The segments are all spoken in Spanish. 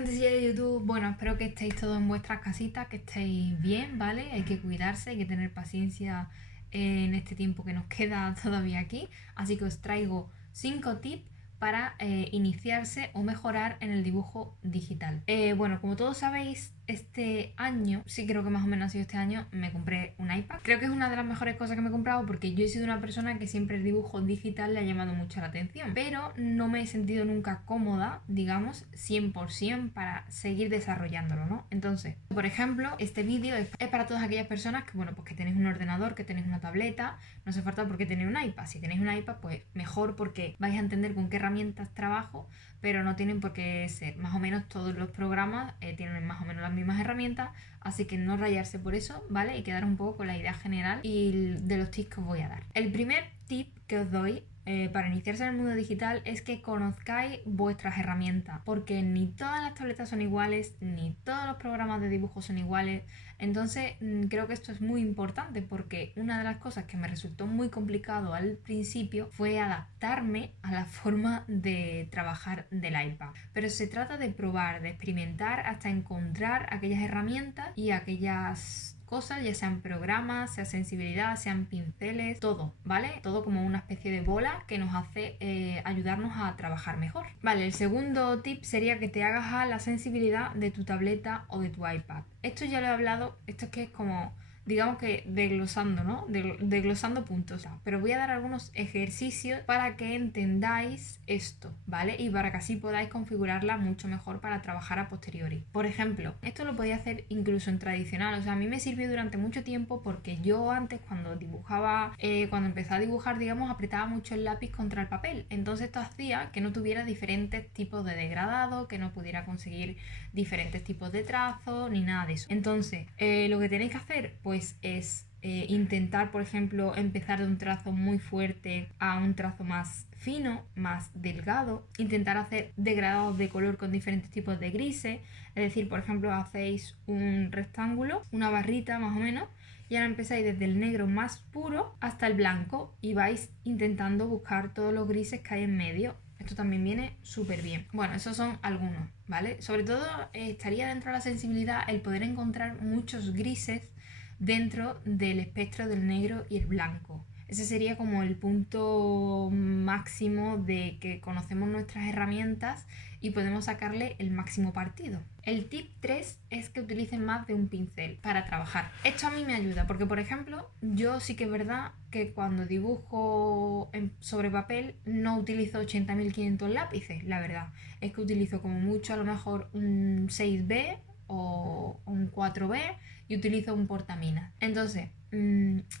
gentecilla de YouTube, bueno, espero que estéis todos en vuestras casitas, que estéis bien, ¿vale? Hay que cuidarse, hay que tener paciencia en este tiempo que nos queda todavía aquí. Así que os traigo 5 tips para iniciarse o mejorar en el dibujo digital. Bueno, como todos sabéis, este año, sí creo que más o menos ha sido este año, me compré un iPad. Creo que es una de las mejores cosas que me he comprado porque yo he sido una persona que siempre el dibujo digital le ha llamado mucho la atención, pero no me he sentido nunca cómoda, digamos, 100% para seguir desarrollándolo, ¿no? Entonces, por ejemplo, este vídeo es para todas aquellas personas que, bueno, pues que tenéis un ordenador, que tenéis una tableta, no hace falta porque tenéis un iPad. Si tenéis un iPad, pues mejor porque vais a entender con qué herramientas trabajo, pero no tienen por qué ser. Más o menos todos los programas tienen más o menos las mismas herramientas, así que no rayarse por eso, ¿vale? Y quedar un poco con la idea general y de los tips que os voy a dar. El primer tip que os doy para iniciarse en el mundo digital es que conozcáis vuestras herramientas, porque ni todas las tabletas son iguales, ni todos los programas de dibujo son iguales. Entonces creo que esto es muy importante porque una de las cosas que me resultó muy complicado al principio fue adaptarme a la forma de trabajar del iPad. Pero se trata de probar, de experimentar hasta encontrar aquellas herramientas y aquellas cosas, ya sean programas, sea sensibilidad, sean pinceles, todo, ¿vale? Todo como una especie de bola que nos hace ayudarnos a trabajar mejor. Vale, el segundo tip sería que te hagas a la sensibilidad de tu tableta o de tu iPad. Esto ya lo he hablado, esto es que es como, digamos que desglosando, ¿no? Desglosando puntos. Pero voy a dar algunos ejercicios para que entendáis esto, ¿vale? Y para que así podáis configurarla mucho mejor para trabajar a posteriori. Por ejemplo, esto lo podía hacer incluso en tradicional. O sea, a mí me sirvió durante mucho tiempo porque yo antes cuando dibujaba, cuando empecé a dibujar, digamos, apretaba mucho el lápiz contra el papel. Entonces esto hacía que no tuviera diferentes tipos de degradado, que no pudiera conseguir diferentes tipos de trazos, ni nada de eso. Entonces, lo que tenéis que hacer, pues es intentar, por ejemplo, empezar de un trazo muy fuerte a un trazo más fino, más delgado, intentar hacer degradados de color con diferentes tipos de grises, es decir, por ejemplo, hacéis un rectángulo, una barrita más o menos, y ahora empezáis desde el negro más puro hasta el blanco y vais intentando buscar todos los grises que hay en medio. Esto también viene súper bien. Bueno, esos son algunos, ¿vale? Sobre todo estaría dentro de la sensibilidad el poder encontrar muchos grises dentro del espectro del negro y el blanco. Ese sería como el punto máximo de que conocemos nuestras herramientas y podemos sacarle el máximo partido. El tip 3 es que utilicen más de un pincel para trabajar. Esto a mí me ayuda porque, por ejemplo, yo sí que es verdad que cuando dibujo sobre papel no utilizo 80.500 lápices, la verdad. Es que utilizo como mucho a lo mejor un 6B o un 4B y utilizo un portaminas. Entonces,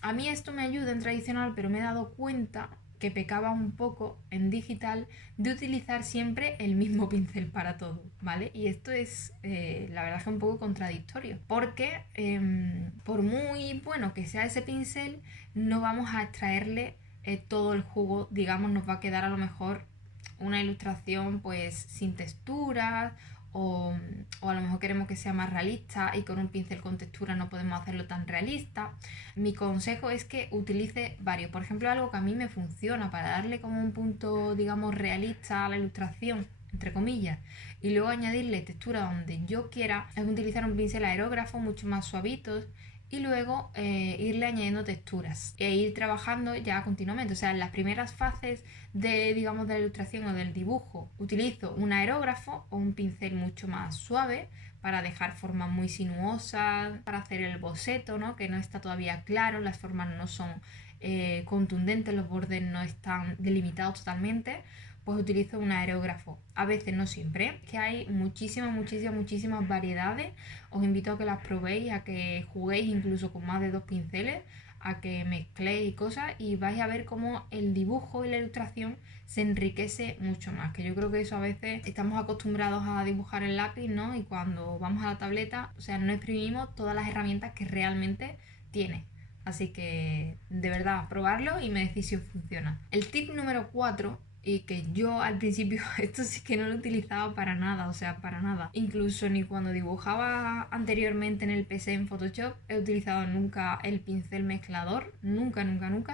a mí esto me ayuda en tradicional, pero me he dado cuenta que pecaba un poco en digital de utilizar siempre el mismo pincel para todo, ¿vale? Y esto es, la verdad, que un poco contradictorio, porque por muy bueno que sea ese pincel, no vamos a extraerle todo el jugo, digamos, nos va a quedar a lo mejor una ilustración pues sin texturas o a lo mejor queremos que sea más realista y con un pincel con textura no podemos hacerlo tan realista. Mi consejo es que utilice varios. Por ejemplo, algo que a mí me funciona para darle como un punto, digamos, realista a la ilustración, entre comillas, y luego añadirle textura donde yo quiera, es utilizar un pincel aerógrafo mucho más suavitos y luego irle añadiendo texturas e ir trabajando ya continuamente. O sea, en las primeras fases de, digamos, de la ilustración o del dibujo utilizo un aerógrafo o un pincel mucho más suave para dejar formas muy sinuosas, para hacer el boceto, ¿no? Que no está todavía claro, las formas no son contundentes, los bordes no están delimitados totalmente, pues utilizo un aerógrafo. A veces, no siempre, que hay muchísimas variedades. Os invito a que las probéis, a que juguéis incluso con más de 2 pinceles, a que mezcléis cosas y vais a ver cómo el dibujo y la ilustración se enriquece mucho más, que yo creo que eso a veces estamos acostumbrados a dibujar en lápiz, ¿no? Y cuando vamos a la tableta, o sea, no exprimimos todas las herramientas que realmente tiene. Así que, de verdad, probarlo y me decís si os funciona. El tip número 4, y que yo al principio esto sí que no lo utilizaba para nada, o sea, para nada. Incluso ni cuando dibujaba anteriormente en el PC en Photoshop he utilizado nunca el pincel mezclador, nunca.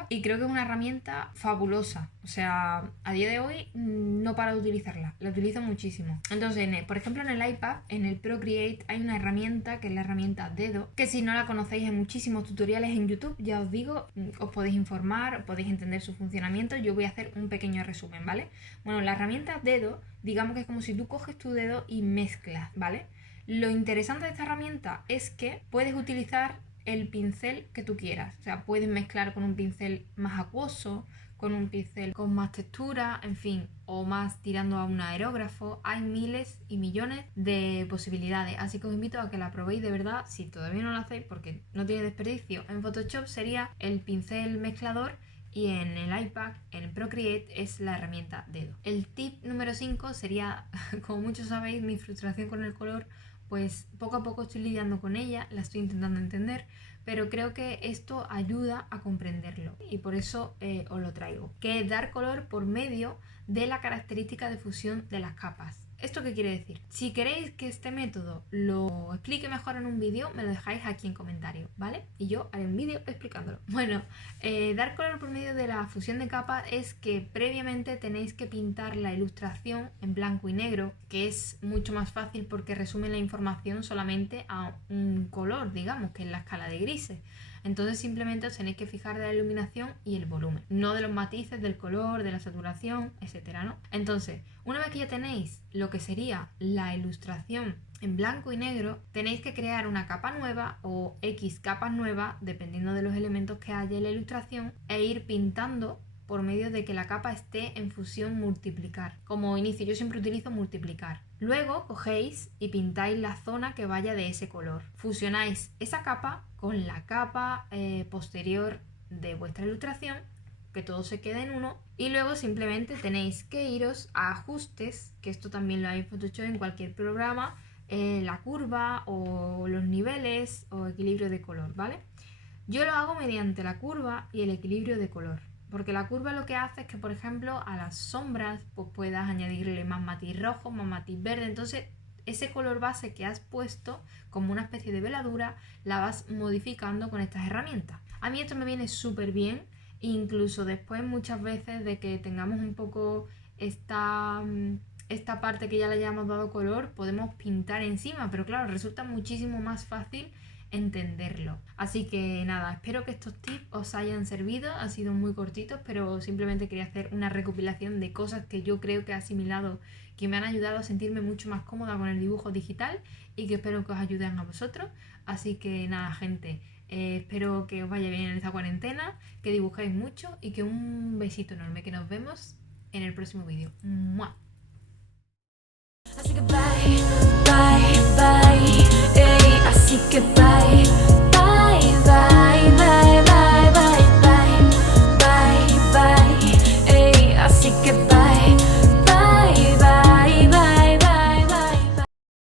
Y creo que es una herramienta fabulosa. O sea, a día de hoy no paro de utilizarla, la utilizo muchísimo. Entonces, por ejemplo, en el iPad, en el Procreate, hay una herramienta que es la herramienta Dedo, que si no la conocéis hay muchísimos tutoriales en YouTube, ya os digo, os podéis informar, podéis entender su funcionamiento. Yo voy a hacer un pequeño resumen, ¿vale? Bueno, la herramienta Dedo, digamos que es como si tú coges tu dedo y mezclas, ¿vale? Lo interesante de esta herramienta es que puedes utilizar el pincel que tú quieras. O sea, puedes mezclar con un pincel más acuoso, con un pincel con más textura, en fin, o más tirando a un aerógrafo. Hay miles y millones de posibilidades, así que os invito a que la probéis de verdad. Si todavía no lo hacéis, porque no tiene desperdicio, en Photoshop sería el pincel mezclador y en el iPad, en el Procreate, es la herramienta Dedo. El tip número 5 sería, como muchos sabéis, mi frustración con el color. Pues poco a poco estoy lidiando con ella, la estoy intentando entender, pero creo que esto ayuda a comprenderlo y por eso os lo traigo, que es dar color por medio de la característica de fusión de las capas. ¿Esto qué quiere decir? Si queréis que este método lo explique mejor en un vídeo, me lo dejáis aquí en comentarios, ¿vale? Y yo haré un vídeo explicándolo. Bueno, dar color por medio de la fusión de capas es que previamente tenéis que pintar la ilustración en blanco y negro, que es mucho más fácil porque resume la información solamente a un color, digamos, que es la escala de grises. Entonces simplemente os tenéis que fijar de la iluminación y el volumen, no de los matices, del color, de la saturación, etcétera, ¿no? Entonces, una vez que ya tenéis lo que sería la ilustración en blanco y negro, tenéis que crear una capa nueva o X capas nuevas, dependiendo de los elementos que haya en la ilustración, e ir pintando por medio de que la capa esté en fusión multiplicar. Como inicio yo siempre utilizo multiplicar. Luego cogéis y pintáis la zona que vaya de ese color. Fusionáis esa capa con la capa posterior de vuestra ilustración, que todo se quede en uno, y luego simplemente tenéis que iros a ajustes, que esto también lo hay en Photoshop en cualquier programa, la curva o los niveles o equilibrio de color, ¿vale? Yo lo hago mediante la curva y el equilibrio de color, porque la curva lo que hace es que, por ejemplo, a las sombras pues puedas añadirle más matiz rojo, más matiz verde. Entonces ese color base que has puesto como una especie de veladura la vas modificando con estas herramientas. A mí esto me viene súper bien, incluso después muchas veces de que tengamos un poco esta parte que ya le hayamos dado color, podemos pintar encima, pero claro, resulta muchísimo más fácil entenderlo. Así que nada, espero que estos tips os hayan servido. Han sido muy cortitos, pero simplemente quería hacer una recopilación de cosas que yo creo que he asimilado, que me han ayudado a sentirme mucho más cómoda con el dibujo digital y que espero que os ayuden a vosotros. Así que nada, gente, espero que os vaya bien en esta cuarentena, que dibujéis mucho y que un besito enorme, que nos vemos en el próximo vídeo. ¡Mua!